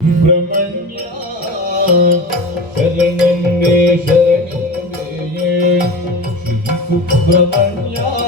ब्रह्मण्या शरणं मे शरणं मे ब्रह्मण्या